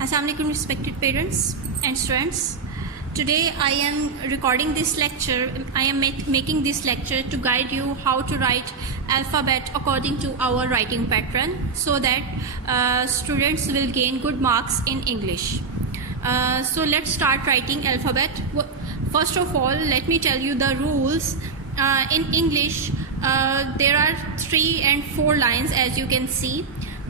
Assalamualaikum respected parents and students. Today I am recording this lecture. I am making this lecture to guide you how to write alphabet according to our writing pattern so that students will gain good marks in English. So let's start writing alphabet. First of all, let me tell you the rules. In English there are 3 and 4 lines as you can see.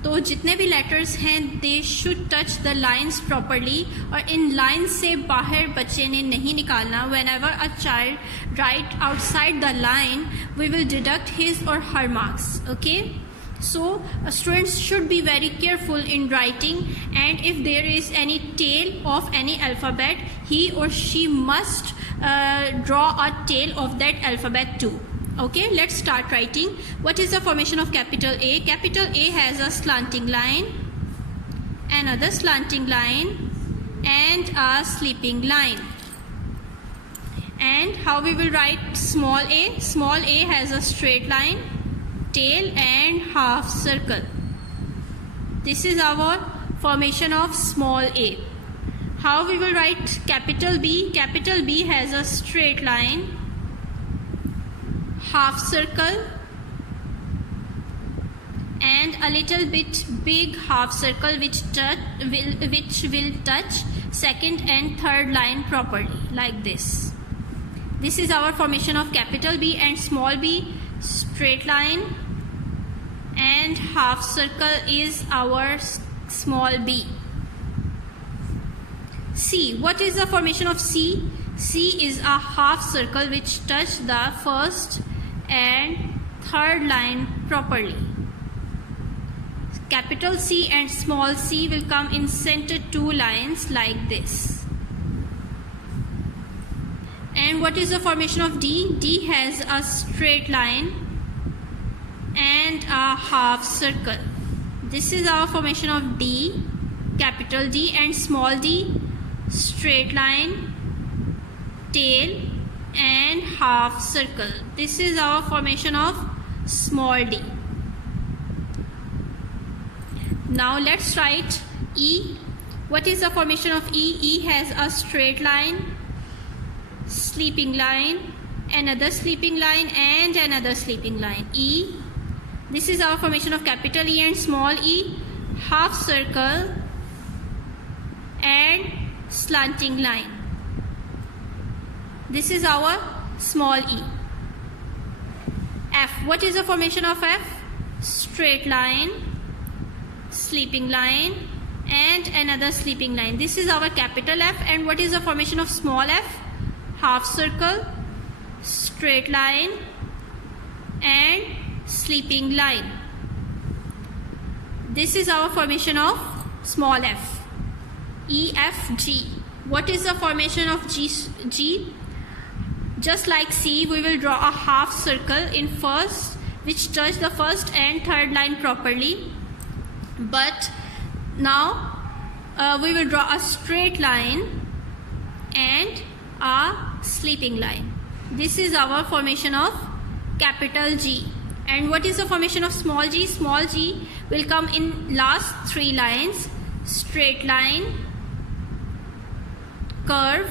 तो जितने भी letters हैं they should touch the lines properly और इन lines से बाहर बच्चे ने नहीं निकालना. Whenever a child write outside the line we will deduct his or her marks. Okay, so students should be very careful in writing, and if there is any tail of any alphabet he or she must draw a tail of that alphabet too. Okay, let's start writing. What is the formation of capital A? Capital A has a slanting line, another slanting line, and a sleeping line. And how we will write small a? Small a has a straight line, tail and half circle. This is our formation of small a. How we will write capital B? Capital B has a straight line, half circle, and a little bit big half circle which will touch second and third line properly like this. This is our formation of capital B. And small b, straight line and half circle is our small b. C. What is the formation of C? C is a half circle which touch the first and third line properly. Capital C and small c will come in center 2 lines like this. And what is the formation of D? D has a straight line and a half circle. This is our formation of D, capital D, and small d, straight line, tail and half circle. This is our formation of small d. Now let's write E. What is the formation of E? E has a straight line, sleeping line, another sleeping line and another sleeping line. E. This is our formation of capital E and small e, half circle and slanting line. This is our small e. F. What is the formation of F? Straight line, sleeping line and another sleeping line. This is our capital F. And what is the formation of small f? Half circle, straight line and sleeping line. This is our formation of small f. E, F, G. What is the formation of G? Just like C, we will draw a half circle in first which touch the first and third line properly. But now we will draw a straight line and a sleeping line. This is our formation of capital G. And what is the formation of small g? Small g will come in last 3 lines, straight line, curve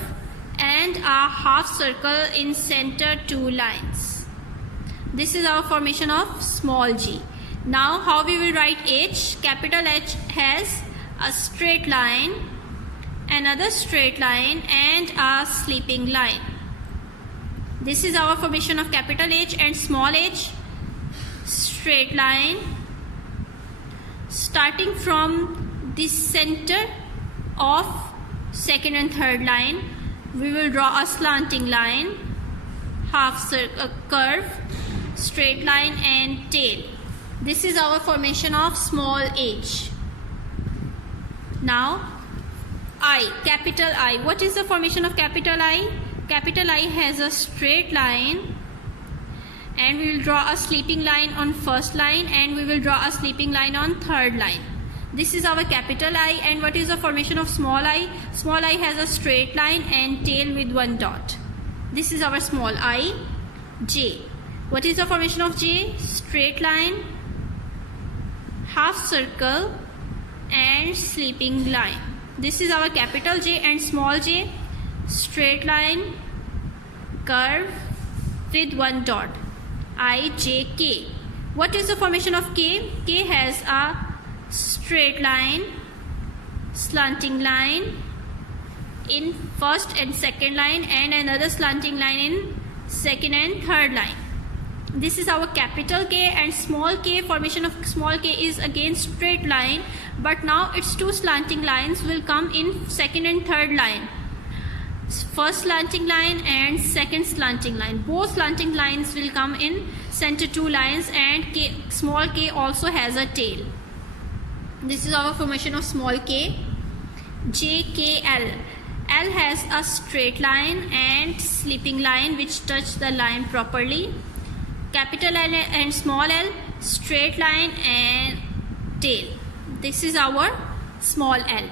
and a half circle in center 2 lines. This is our formation of small g. Now how we will write H? Capital H has a straight line, another straight line and a sleeping line. This is our formation of capital H. And small h, straight line, starting from the center of second and third line we will draw a slanting line, half circle, curve, straight line and tail. This is our formation of small h. Now I, capital I. What is the formation of capital I? Capital I has a straight line and we will draw a sleeping line on first line and we will draw a sleeping line on third line. This is our capital I. And what is the formation of small I? Small I has a straight line and tail with 1 dot. This is our small I. J. What is the formation of J? Straight line, half circle and sleeping line. This is our capital J and small j. Straight line, curve with one dot. I, J, K. What is the formation of K? K has a straight line, slanting line in first and second line, and another slanting line in second and third line. This is our capital K, and small k. Formation of small k is again straight line, but now its two slanting lines will come in second and third line. First slanting line and second slanting line. Both slanting lines will come in center two lines, and small k also has a tail. This is our formation of small k. J, K, L. L has a straight line and sleeping line which touch the line properly. Capital L and small l, straight line and tail. This is our small l.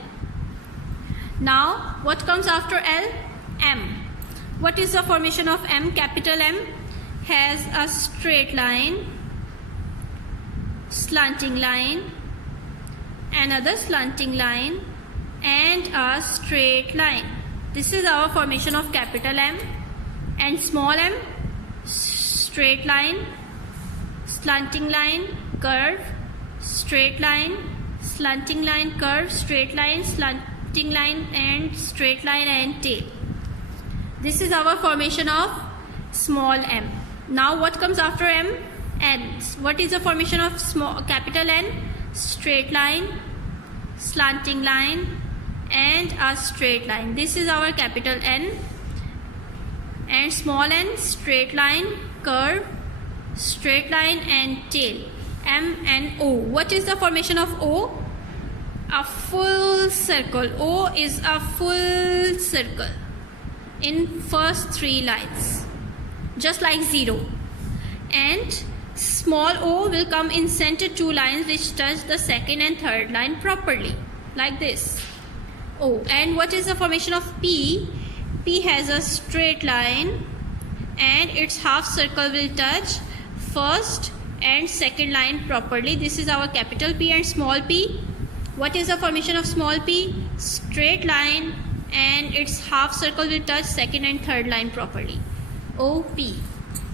Now what comes after L? M. What is the formation of M? Capital M has a straight line, slanting line, another slanting line, and a straight line. This is our formation of capital M. And small m, straight line, slanting line, curve, straight line, slanting line, curve, straight line, slanting line, and straight line and tail. This is our formation of small m. Now what comes after m? N. What is the formation of small capital N? Straight line, slanting line, and a straight line. This is our capital N. And small n, straight line, curve, straight line and tail. M and O. What is the formation of O? A full circle. O is a full circle in first three lines, just like 0. And small o will come in center two lines which touch the second and third line properly, like this. O. And what is the formation of P? P has a straight line and its half circle will touch first and second line properly. This is our capital P and small p. What is the formation of small p? Straight line and its half circle will touch second and third line properly. O, P.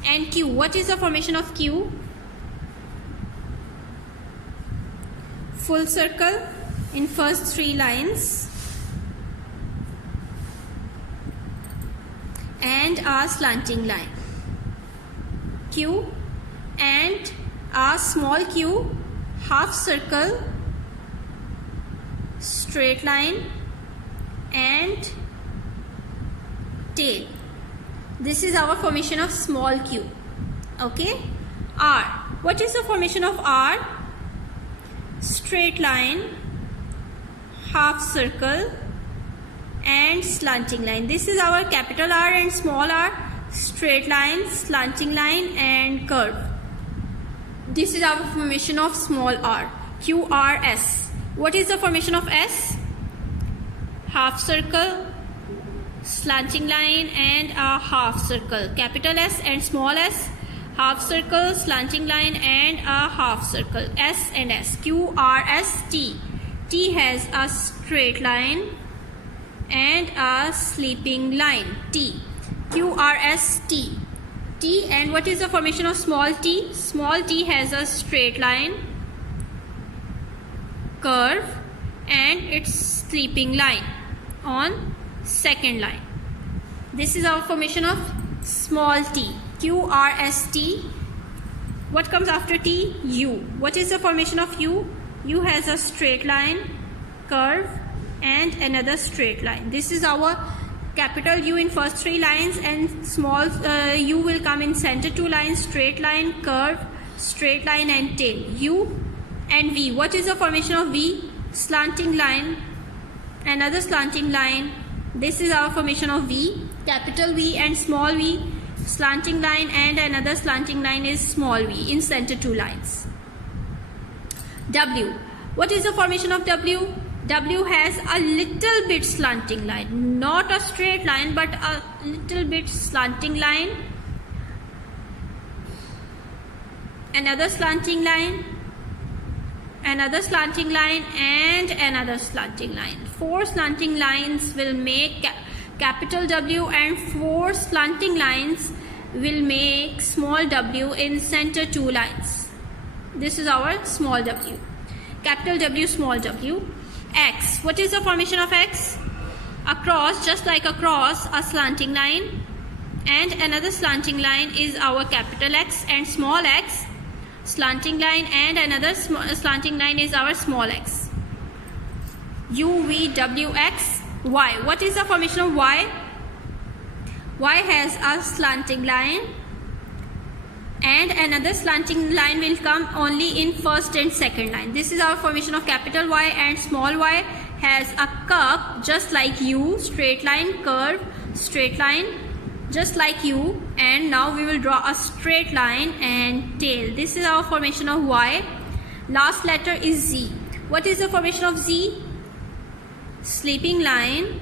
And Q. What is the formation of Q? Full circle in first three lines and a slanting line. Q and a small q, half circle, straight line and tail. This is our formation of small q. Okay. R. What is the formation of R? Straight line, half circle and slanting line. This is our capital R and small r, straight line, slanting line and curve. This is our formation of small r. Q, R, S. What is the formation of S? Half circle, slanting line and a half circle. Capital S and small s, half circle, slanting line and a half circle. S and S. Q, R, S, T. T has a straight line and a sleeping line. T. Q, R, S, T. T. And what is the formation of small t? Small t has a straight line, curve and its sleeping line on second line. This is our formation of small t. Q, R, S, T. What comes after T? U. What is the formation of U? U has a straight line, curve and another straight line. This is our capital U in first three lines and small u will come in center two lines, straight line, curve, straight line and tail. U and V. What is the formation of V? Slanting line, another slanting line. This is our formation of V. Capital V and small v, slanting line and another slanting line is small v in center two lines. W. What is the formation of W? W has a little bit slanting line, not a straight line but a little bit slanting line, another slanting line another slanting line, and another slanting line. 4 slanting lines will make capital W, and 4 slanting lines will make small w in center 2 lines. This is our small w. Capital W, small w. X. What is the formation of X? Across, just like across, a slanting line, and another slanting line is our capital X, and small x, slanting line, and another slanting line is our small x. U, V, W, X, Y. What is the formation of Y? Y has a slanting line, and another slanting line will come only in first and second line. This is our formation of capital Y, and small y has a curve just like U, straight line, curve, straight line, just like U, and now we will draw a straight line and tail. This is our formation of Y. Last letter is Z. What is the formation of Z? Sleeping line,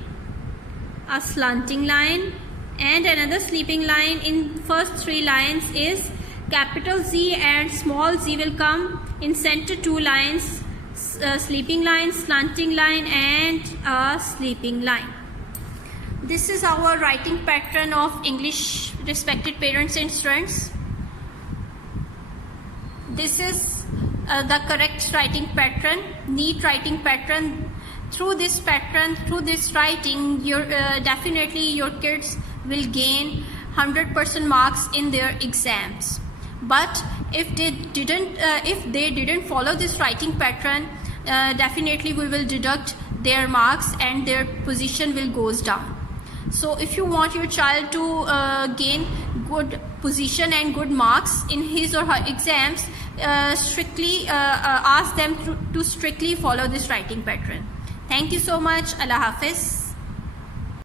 a slanting line, and another sleeping line. In first 3 lines is capital Z, and small z will come in center 2 lines, sleeping line, slanting line, and a sleeping line. This is our writing pattern of English, respected parents and students. This is the correct writing pattern, neat writing pattern. Through this pattern, through this writing, definitely your kids will gain 100% marks in their exams. But if they didn't follow this writing pattern, definitely we will deduct their marks and their position will goes down. So if you want your child to gain good position and good marks in his or her exams, strictly ask them to strictly follow this writing pattern. Thank you so much. Allah Hafiz.